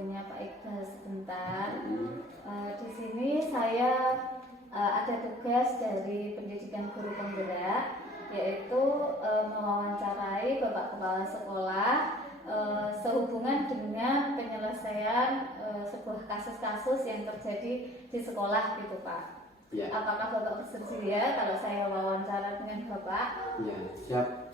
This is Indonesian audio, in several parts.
waktunya Pak Iqbal sebentar. Di sini saya ada tugas dari Pendidikan Guru Penggerak, yaitu mewawancarai Bapak Kepala Sekolah sehubungan dengan penyelesaian sebuah kasus-kasus yang terjadi di sekolah gitu Pak. Ya. Apakah Bapak bersedia kalau saya wawancara dengan Bapak? Ya, siap.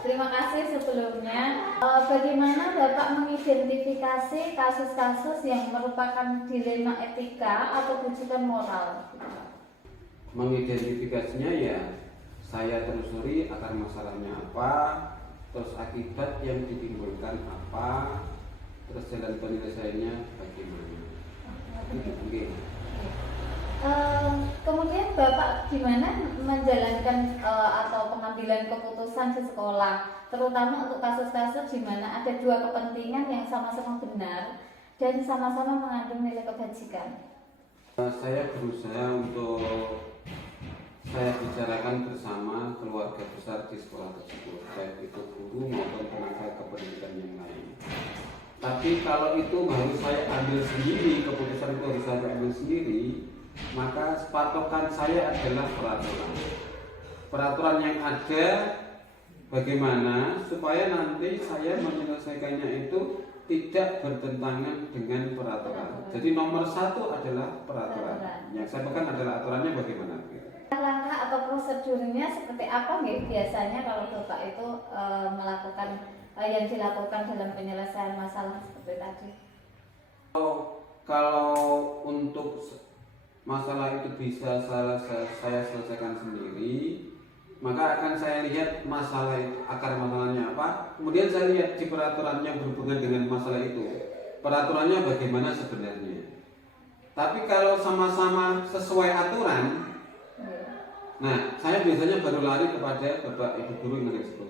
Terima kasih sebelumnya. Bagaimana Bapak mengidentifikasi kasus-kasus yang merupakan dilema etika atau bujukan moral? Mengidentifikasinya ya, saya telusuri akar masalahnya apa, terus akibat yang ditimbulkan apa, terus jalan penyelesaiannya bagaimana. Okay. Kemudian Bapak gimana menjalankan atau pengambilan keputusan di sekolah, terutama untuk kasus-kasus di mana ada dua kepentingan yang sama-sama benar dan sama-sama mengandung nilai kebajikan? Saya berusaha untuk saya bicarakan bersama keluarga besar di sekolah tersebut, baik itu guru maupun tenaga kependidikan yang lain. Tapi kalau itu harus saya ambil sendiri, keputusan itu harus saya ambil sendiri, maka patokan saya adalah peraturan. Peraturan yang ada bagaimana supaya nanti saya menyelesaikannya itu tidak bertentangan dengan peraturan. Jadi nomor satu adalah peraturan. Yang saya pegang adalah aturannya bagaimana. Langkah atau prosedurnya seperti apa nih biasanya kalau Bapak itu melakukan yang dilakukan dalam penyelesaian masalah seperti tadi? Kalau untuk masalah itu bisa saya selesaikan sendiri, maka akan saya lihat masalah itu, akar masalahnya apa, kemudian saya lihat di peraturan yang berhubungan dengan masalah itu, peraturannya bagaimana sebenarnya. Tapi kalau sama-sama sesuai aturan, nah saya biasanya baru lari kepada Bapak Ibu Guru yang disebut.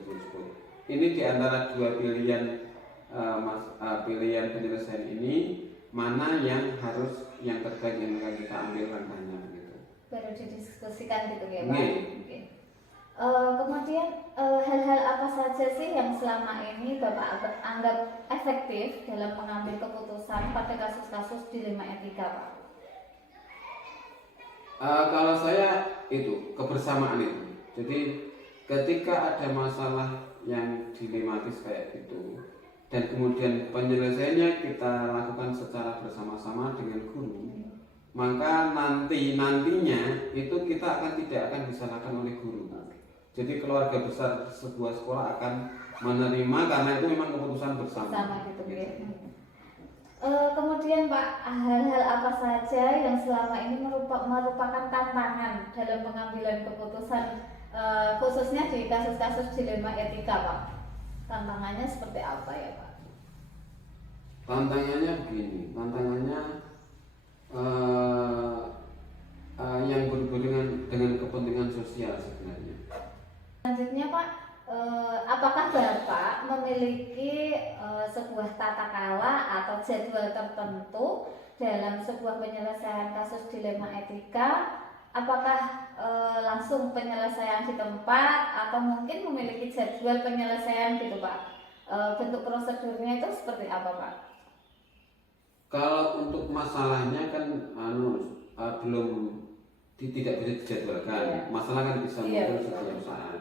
Ini di antara dua pilihan pilihan penyelesaian ini, mana yang terbaik yang akan kita ambil langkahnya begitu. Baru didiskusikan gitu ya Pak. Okay. Kemudian hal-hal apa saja sih yang selama ini Bapak anggap efektif dalam mengambil keputusan pada kasus-kasus dilema etika Pak? Kalau saya itu kebersamaan itu. Jadi ketika ada masalah yang dilematis kayak gitu, dan kemudian penyelesaiannya kita lakukan secara bersama-sama dengan guru, maka nantinya itu kita tidak akan disalahkan oleh guru. Jadi keluarga besar sebuah sekolah akan menerima karena itu memang keputusan bersama. Gitu. Kemudian Pak, hal-hal apa saja yang selama ini merupakan tantangan dalam pengambilan keputusan khususnya di kasus-kasus dilema etika Pak? Tantangannya seperti apa ya Pak? Tantangannya begini, yang berhubungan dengan kepentingan sosial sebenarnya. Selanjutnya Pak, apakah Bapak memiliki sebuah tata kelola atau jadwal tertentu dalam sebuah penyelesaian kasus dilema etika? Apakah langsung penyelesaian di tempat atau mungkin memiliki jadwal penyelesaian gitu Pak? Bentuk prosedurnya itu seperti apa Pak? Kalau untuk masalahnya kan belum tidak bisa dijadwalkan. Masalah kan bisa muncul setiap saat.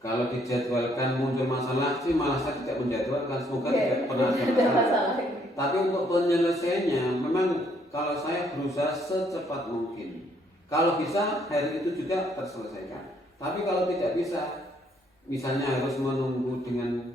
Kalau dijadwalkan muncul masalah sih malah saya tidak menjadwalkan, semoga tidak pernah ada masalah. Tapi untuk penyelesaiannya memang kalau saya berusaha secepat mungkin. Kalau bisa hari itu juga terselesaikan. Tapi kalau tidak bisa, misalnya harus menunggu dengan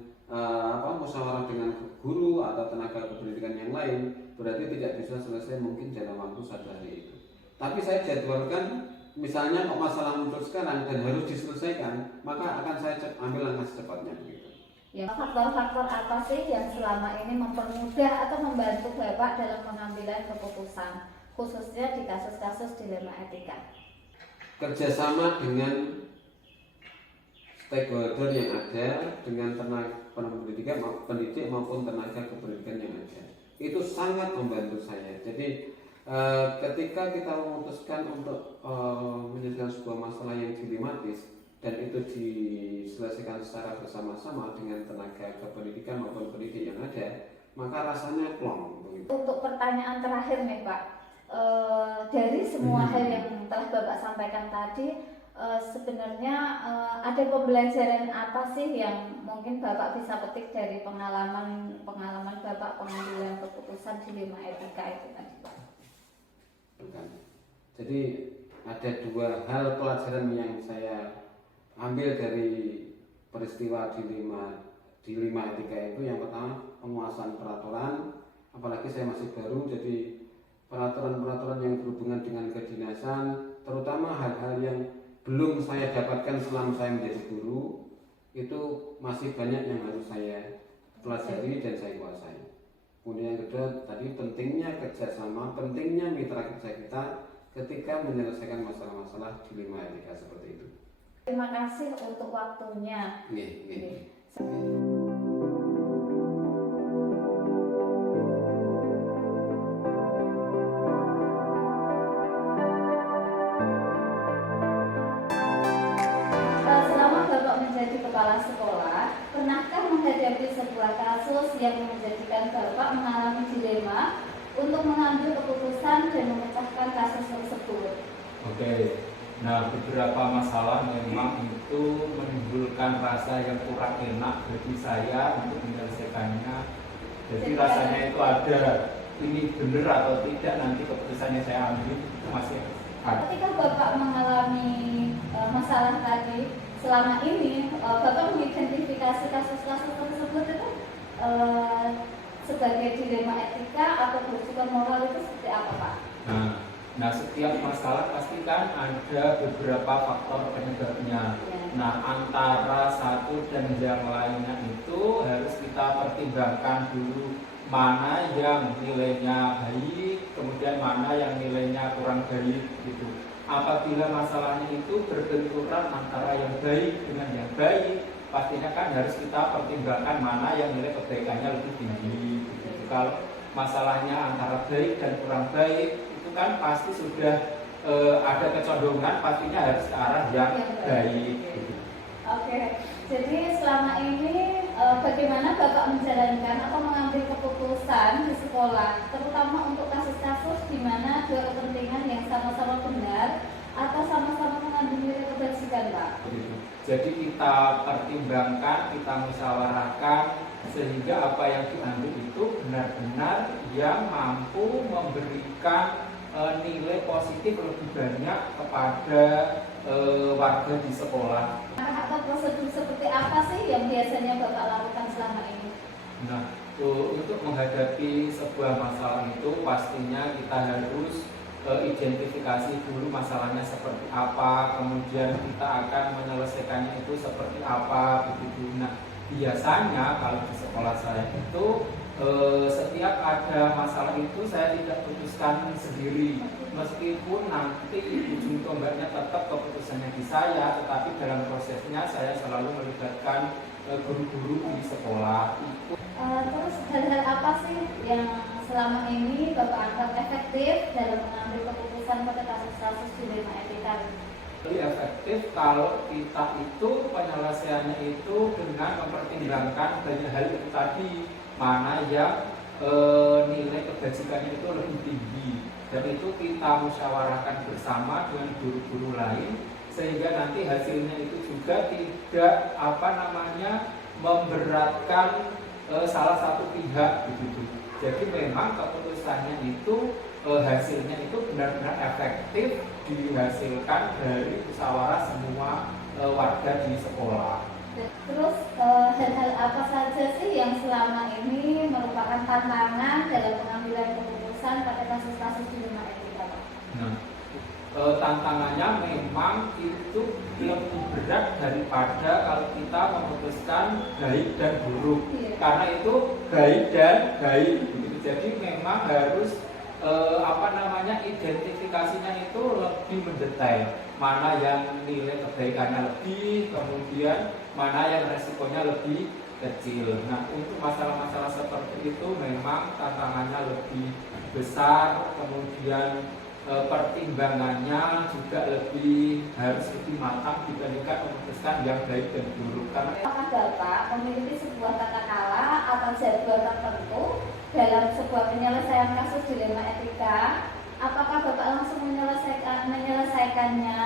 musyawarah dengan guru atau tenaga kependidikan yang lain, berarti tidak bisa selesai mungkin dalam waktu 1 hari itu. Tapi saya jadwalkan, misalnya masalah muncul sekarang dan harus diselesaikan, maka akan saya ambil langkah secepatnya begitu. Ya, faktor-faktor apa sih yang selama ini mempermudah atau membantu Bapak dalam pengambilan keputusan, khususnya di kasus-kasus dilema etika? Kerjasama dengan stakeholder yang ada, dengan tenaga pendidik maupun tenaga kependidikan yang ada, itu sangat membantu saya. Jadi ketika kita memutuskan untuk menyelesaikan sebuah masalah yang dilematis dan itu diselesaikan secara bersama-sama dengan tenaga kependidikan maupun pendidik yang ada, maka rasanya plong begitu. Untuk pertanyaan terakhir nih Pak, dari semua hal yang telah Bapak sampaikan tadi, sebenarnya ada pembelajaran apa sih yang mungkin Bapak bisa petik dari pengalaman Bapak pengambilan keputusan dilema etika itu tadi Pak? Bukan. Jadi ada dua hal pelajaran yang saya ambil dari peristiwa dilema etika itu. Yang pertama, penguasaan peraturan, apalagi saya masih baru, jadi peraturan-peraturan yang berhubungan dengan kedinasan, terutama hal-hal yang belum saya dapatkan selama saya menjadi guru, itu masih banyak yang harus saya pelajari dan saya kuasai. Kemudian yang kedua tadi, pentingnya kerjasama, pentingnya mitra kerja kita ketika menyelesaikan masalah-masalah dilema etika seperti itu. Terima kasih untuk waktunya. Nih. Selama Bapak menjadi kepala sekolah, pernahkah menghadapi sebuah kasus yang menjadikan Bapak mengalami dilema untuk mengambil keputusan dan memecahkan kasus tersebut? Oke, nah beberapa masalah memang itu menimbulkan rasa yang kurang enak bagi saya untuk menyelesaikannya. Jadi rasanya itu ada, ini benar atau tidak, nanti keputusannya saya ambil itu masih ada. Ketika Bapak mengalami masalah tadi, selama ini Bapak mengidentifikasi kasus-kasus tersebut itu sebagai dilema etika atau bersifat moral itu seperti apa Pak? Nah, setiap masalah pasti kan ada beberapa faktor penyebabnya. Nah, antara satu dan yang lainnya itu harus kita pertimbangkan dulu, mana yang nilainya baik, kemudian mana yang nilainya kurang baik gitu. Apabila masalahnya itu berbenturan antara yang baik dengan yang baik, pastinya kan harus kita pertimbangkan mana yang nilai kebaikannya lebih tinggi gitu. Kalau masalahnya antara baik dan kurang baik, kan pasti sudah ada kecondongan, pastinya harus ke arah yang baik. Oke, jadi selama ini bagaimana Bapak menjalankan atau mengambil keputusan di sekolah, terutama untuk kasus-kasus di mana dua kepentingan yang sama-sama benar atau sama-sama mengandung nilai kebajikan, Pak? Jadi kita pertimbangkan, kita musyawarahkan sehingga apa yang diambil itu benar-benar yang mampu memberikan nilai positif lebih banyak kepada warga di sekolah. Atau prosedur seperti apa sih yang biasanya Bapak lakukan selama ini? Nah, untuk menghadapi sebuah masalah itu pastinya kita harus identifikasi dulu masalahnya seperti apa, kemudian kita akan menyelesaikannya itu seperti apa begitu. Nah, biasanya kalau di sekolah saya itu setiap ada masalah itu saya tidak putuskan sendiri, meskipun nanti ujung tombaknya tetap keputusannya di saya, tetapi dalam prosesnya saya selalu melibatkan guru-guru di sekolah. Terus hal-hal apa sih yang selama ini Bapak anggap efektif dalam mengambil keputusan pada kasus-kasus dilema etika? Lebih efektif kalau kita itu penyelesaiannya itu dengan mempertimbangkan banyak hal itu tadi, mana yang nilai kebajikannya itu lebih tinggi, dan itu kita musyawarahkan bersama dengan guru-guru lain sehingga nanti hasilnya itu juga tidak memberatkan salah satu pihak begitu. Jadi memang keputusannya itu hasilnya itu benar-benar efektif dihasilkan dari musyawarah semua warga di sekolah. Terus hal-hal apa saja sih yang selama ini merupakan tantangan dalam pengambilan keputusan pada kasus-kasus dilema etika, Pak? Nah, tantangannya memang itu lebih berat daripada kalau kita memutuskan baik dan buruk. Karena itu baik dan baik. Jadi memang harus identifikasinya itu lebih mendetail, mana yang nilai kebaikannya lebih, kemudian mana yang resikonya lebih kecil. Nah, untuk masalah-masalah seperti itu memang tantangannya lebih besar, kemudian pertimbangannya juga harus lebih matang dibandingkan memutuskan yang baik dan buruk. Apakah Bapak memiliki sebuah tata cara atau jadwal tertentu dalam sebuah penyelesaian kasus dilema etika, apakah Bapak langsung menyelesaikannya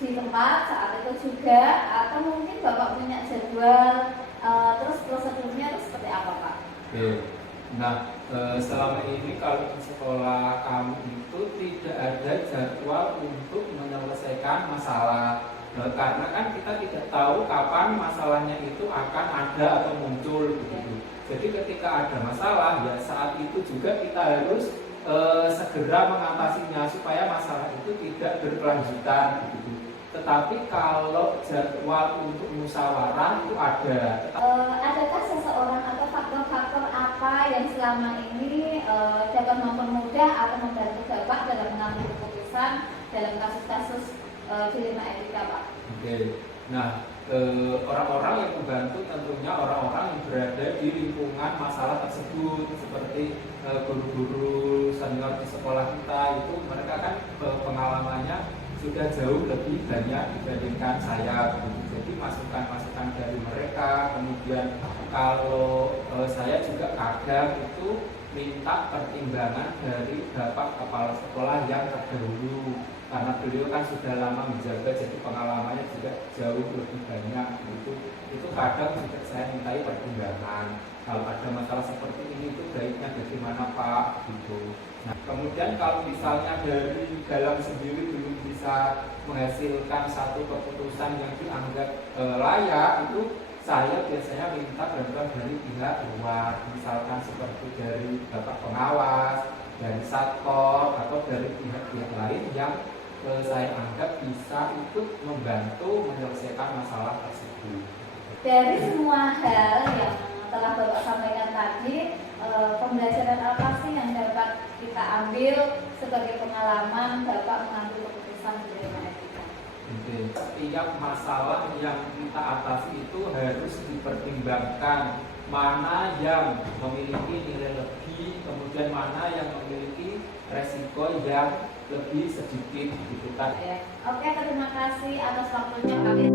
di tempat saat itu juga, atau mungkin Bapak punya jadwal, terus prosedurnya itu seperti apa Pak? Oke. Nah, selama ini kalau di sekolah kami itu tidak ada jadwal untuk menyelesaikan masalah. Karena kan kita tidak tahu kapan masalahnya itu akan ada atau muncul begitu. Jadi ketika ada masalah, ya saat itu juga kita harus segera mengatasinya supaya masalah itu tidak berkelanjutan begitu. Tetapi kalau jadwal untuk musyawarah itu ada. Adakah seseorang atau faktor-faktor apa yang selama ini dapat mempermudah atau membantu Bapak dalam mengambil keputusan dalam kasus-kasus dilema etika Pak? Oke. Nah, orang-orang yang membantu tentunya orang-orang yang berada di lingkungan masalah tersebut, seperti guru-guru senior di sekolah kita itu, mereka kan pengalamannya sudah jauh lebih banyak dibandingkan saya. Jadi masukan-masukan dari mereka. Kemudian kalau saya juga kadang itu minta pertimbangan dari Bapak Kepala Sekolah yang terdahulu, karena beliau kan sudah lama menjabat, jadi pengalamannya juga jauh lebih banyak. Itu kadang juga saya mintai pertimbangan. Kalau ada masalah seperti ini itu baiknya bagaimana Pak gitu. Nah, kemudian kalau misalnya dari dalam sendiri belum bisa menghasilkan satu keputusan yang dianggap layak, itu saya biasanya minta bantuan dari pihak luar, misalkan seperti dari Bapak Pengawas, dari Satpol, atau dari pihak-pihak lain yang saya anggap bisa ikut membantu menyelesaikan masalah tersebut. Dari semua hal yang telah Bapak sampaikan tadi, pembelajaran apa sih yang dapat kita ambil sebagai pengalaman Bapak mengambil keputusan di dilema etika? Oke. Setiap masalah yang kita atasi itu harus dipertimbangkan mana yang memiliki nilai lebih, kemudian mana yang memiliki resiko yang lebih sedikit gitu kan. Oke, terima kasih atas waktunya kami.